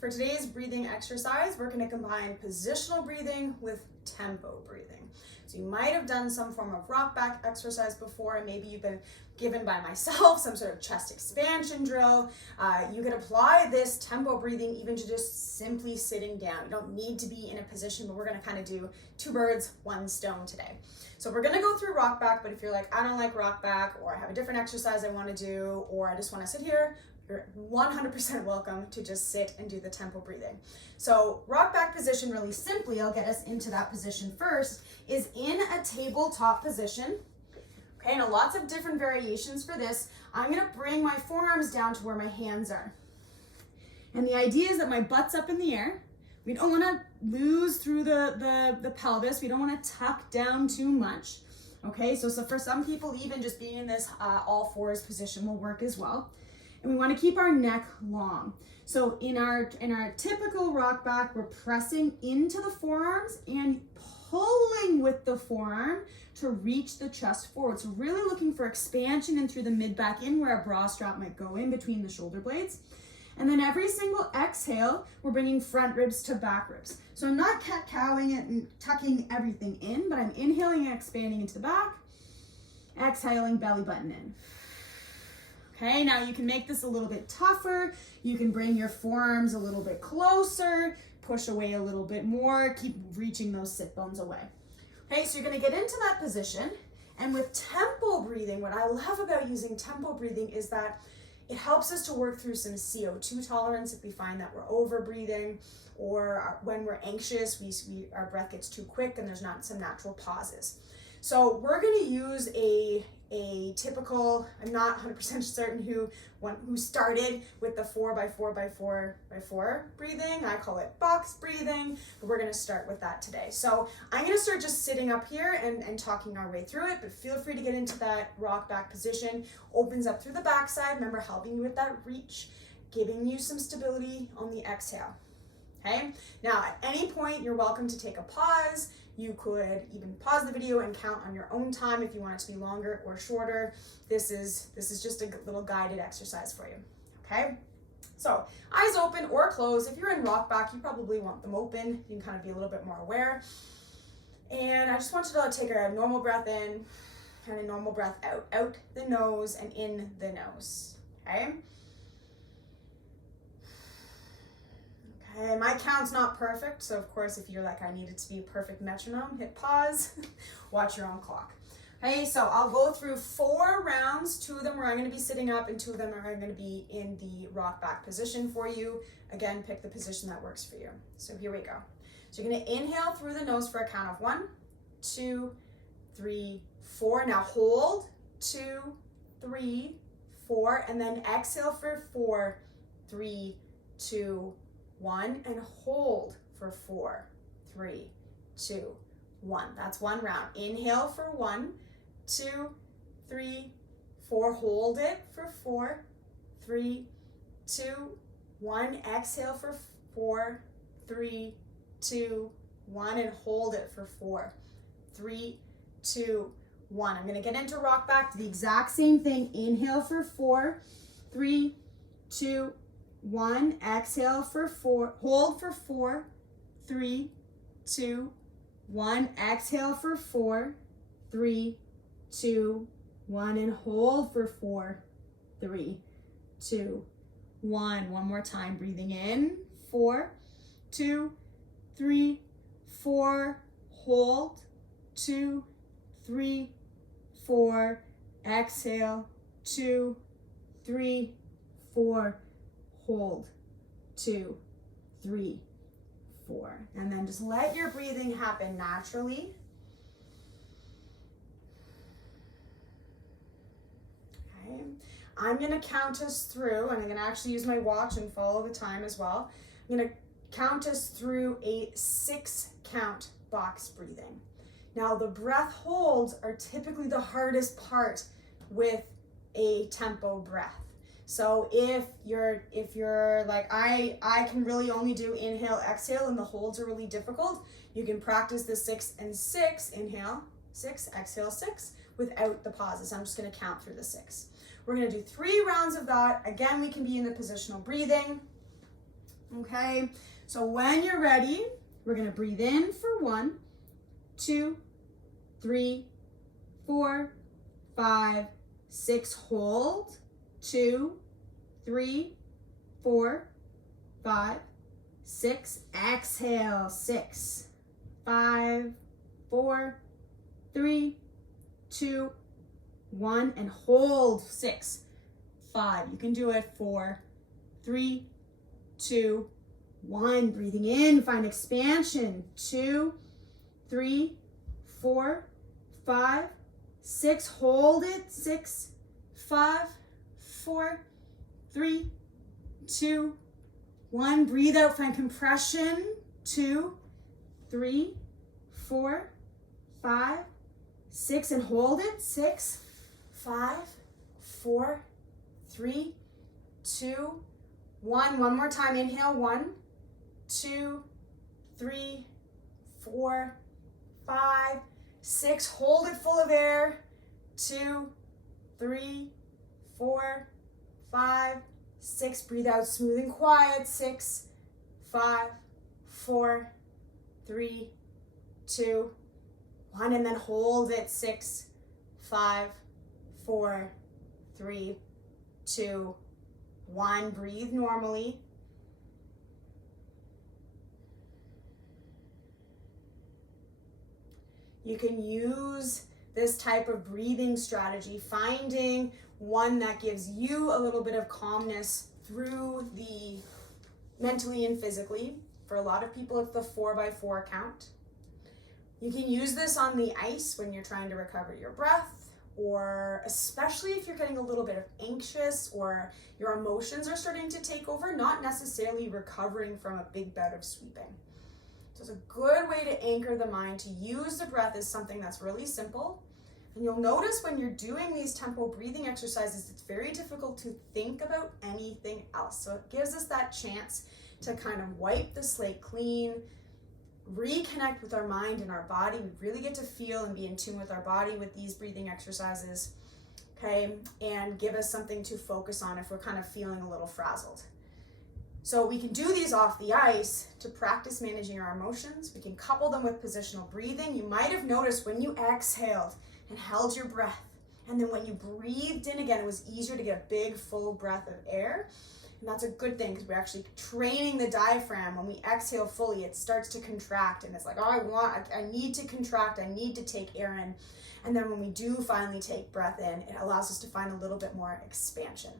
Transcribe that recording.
For today's breathing exercise, we're going to combine positional breathing with tempo breathing. So you might have done some form of Rockback exercise before, and maybe you've been given by myself some sort of chest expansion drill. You could apply this tempo breathing even to just simply sitting down. You don't need to be in a position, but we're going to kind of do two birds, one stone today. So we're going to go through Rockback, but if you're like, I don't like Rockback, or I have a different exercise I want to do, or I just want to sit here, you're 100% welcome to just sit and do the tempo breathing. So Rockback position, really simply, I'll get us into that position first, is in a tabletop position. Okay, and lots of different variations for this. I'm gonna bring my forearms down to where my hands are. And the idea is that my butt's up in the air. We don't wanna lose through the pelvis. We don't wanna tuck down too much. Okay, so for some people, even just being in this all fours position will work as well. And we want to keep our neck long. So in our typical Rockback, we're pressing into the forearms and pulling with the forearm to reach the chest forward. So really looking for expansion and through the mid back in where a bra strap might go in between the shoulder blades. And then every single exhale, we're bringing front ribs to back ribs. So I'm not cat-cowing it and tucking everything in, but I'm inhaling and expanding into the back, exhaling belly button in. Okay, now you can make this a little bit tougher. You can bring your forearms a little bit closer, push away a little bit more, keep reaching those sit bones away. Okay, so you're gonna get into that position. And with tempo breathing, what I love about using tempo breathing is that it helps us to work through some CO2 tolerance if we find that we're over breathing, or when we're anxious, our breath gets too quick and there's not some natural pauses. So we're gonna use a typical, I'm not 100% certain who started with the 4x4x4x4 breathing. I call it box breathing, but we're gonna start with that today. So I'm gonna start just sitting up here and talking our way through it, but feel free to get into that Rockback position. Opens up through the backside, remember, helping you with that reach, giving you some stability on the exhale. Okay, now at any point, you're welcome to take a pause. You could even pause the video and count on your own time if you want it to be longer or shorter. This is just a little guided exercise for you, okay? So eyes open or closed. If you're in Rockback, you probably want them open. You can kind of be a little bit more aware. And I just want you to take a normal breath in and a normal breath out the nose and in the nose, okay? And my count's not perfect, so of course, if you're like, I need it to be a perfect metronome, hit pause, watch your own clock. Okay, so I'll go through 4 rounds, 2 of them where I'm gonna be sitting up and 2 of them are gonna be in the Rockback position for you. Again, pick the position that works for you. So here we go. So you're gonna inhale through the nose for a count of 1, 2, 3, 4. Now hold, 2, 3, 4, and then exhale for 4, 3, 2, 1, and hold for 4, 3, 2, 1. That's 1 round. Inhale for 1, 2, 3, 4. Hold it for 4, 3, 2, 1. Exhale for 4, 3, 2, 1, and hold it for 4, 3, 2, 1. I'm gonna get into Rockback, the exact same thing. Inhale for 4, 3, 2, 1, exhale for 4, hold for 4, 3, 2, 1, exhale for 4, 3, 2, 1, and hold for 4, 3, 2, 1. One more time, breathing in, 4, 2, 3, 4, hold, 2, 3, 4, exhale, 2, 3, 4, hold, 2, 3, 4. And then just let your breathing happen naturally. Okay, I'm gonna count us through, and I'm gonna actually use my watch and follow the time as well. I'm gonna count us through a 6 count box breathing. Now the breath holds are typically the hardest part with a tempo breath. So if you're like, I can really only do inhale, exhale, and the holds are really difficult, you can practice the 6 and 6, inhale, 6, exhale, 6, without the pauses. I'm just gonna count through the 6. We're gonna do 3 rounds of that. Again, we can be in the positional breathing. Okay, so when you're ready, we're gonna breathe in for 1, 2, 3, 4, 5, 6, hold, 2, 3, 4, 5, 6, exhale, 6, 5, 4, 3, 2, 1, and hold, 6, 5. You can do it, 4, 3, 2, 1. Breathing in, find expansion, 2, 3, 4, 5, 6. Hold it, 6, 5, 4, 3, 2, 1. Breathe out, find compression, 2, 3, 4, 5, 6, and hold it, 6, 5, 4, 3, 2, 1. One more time, inhale, 1, 2, 3, 4, 5, 6. Hold it full of air, 2, 3, 4, 5, 6. Breathe out smooth and quiet, 6, 5, 4, 3, 2, 1, and then hold it, 6, 5, 4, 3, 2, 1. Breathe normally. You can use this type of breathing strategy, finding one that gives you a little bit of calmness through the mentally and physically. For a lot of people, it's the 4x4 count. You can use this on the ice when you're trying to recover your breath, or especially if you're getting a little bit of anxious or your emotions are starting to take over, not necessarily recovering from a big bout of sweeping. So it's a good way to anchor the mind, to use the breath as something that's really simple. And you'll notice when you're doing these tempo breathing exercises, it's very difficult to think about anything else. So it gives us that chance to kind of wipe the slate clean, reconnect with our mind and our body. We really get to feel and be in tune with our body with these breathing exercises, okay? And give us something to focus on if we're kind of feeling a little frazzled. So we can do these off the ice to practice managing our emotions. We can couple them with positional breathing. You might have noticed when you exhaled and held your breath, and then when you breathed in again, it was easier to get a big full breath of air. And that's a good thing, because we're actually training the diaphragm. When we exhale fully, it starts to contract, and it's like, oh, I need to contract, I need to take air in. And then when we do finally take breath in, it allows us to find a little bit more expansion.